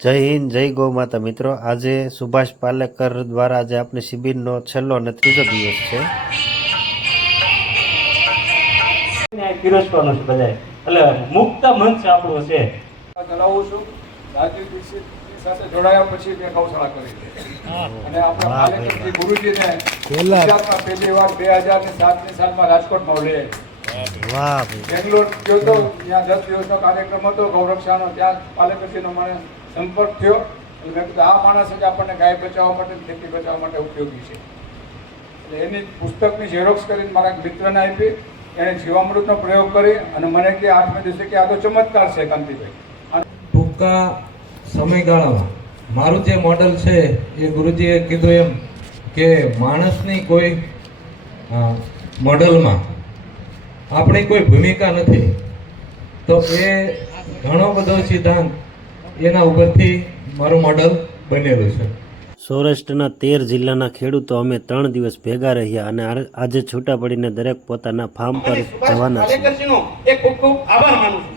જય હિન્દ, જય ગૌ માતા મિત્રો. આજે સુભાષ પાલેકર દ્વારા આજે આપણી શિબિરનો છેલ્લો અને ત્રીજો દિવસ છે. પીરસવાનું છે બધાય, એટલે મુક્ત મંચ આપણું છે. ચલાવું છું. રાજ્ય સાથે જોડાયા પછી મેં ગૌશાળા કરી અને આપણા પાલેકરજી ગુરુજીને ગુજરાતમાં પહેલી વાર 2007ની સાલમાં રાજકોટમાં લઈ વાહ બેંગ્લોર ગયો તો ત્યાં 10 દિવસનો કાર્યક્રમ હતો ગૌરક્ષાનો. ત્યાં પાલેકરજીનો મને સંપર્ક થયો એટલે મેં કીધું આ માણસ જ આપણને ગાય બચાવવા માટે ખેતી બચાવવા માટે ઉપયોગી છે. એટલે એની પુસ્તકની ઝેરોક્સ કરીને મારા એક મિત્રને આપી. એણે જીવામૃતનો પ્રયોગ કરી અને મને કે 8મે દિવસે કે આ તો ચમત્કાર છે કાંતિભાઈ. ટૂંકા સમયગાળામાં મારું જે મોડલ છે એ ગુરુજીએ કીધું એમ કે માણસની કોઈ મોડલમાં આપણી કોઈ ભૂમિકા નથી, તો એ ઘણો બધો સિદ્ધાંત એના ઉપરથી મારું મોડલ બનેલું છે. સૌરાષ્ટ્રના 13 જિલ્લાના ખેડૂતો અમે 3 દિવસ ભેગા રહ્યા અને આજે છૂટા પડીને દરેક પોતાના ફાર્મ પર જવાના છે. પાલેકરજીનો એક ખૂબ ખૂબ આભાર માનું છું.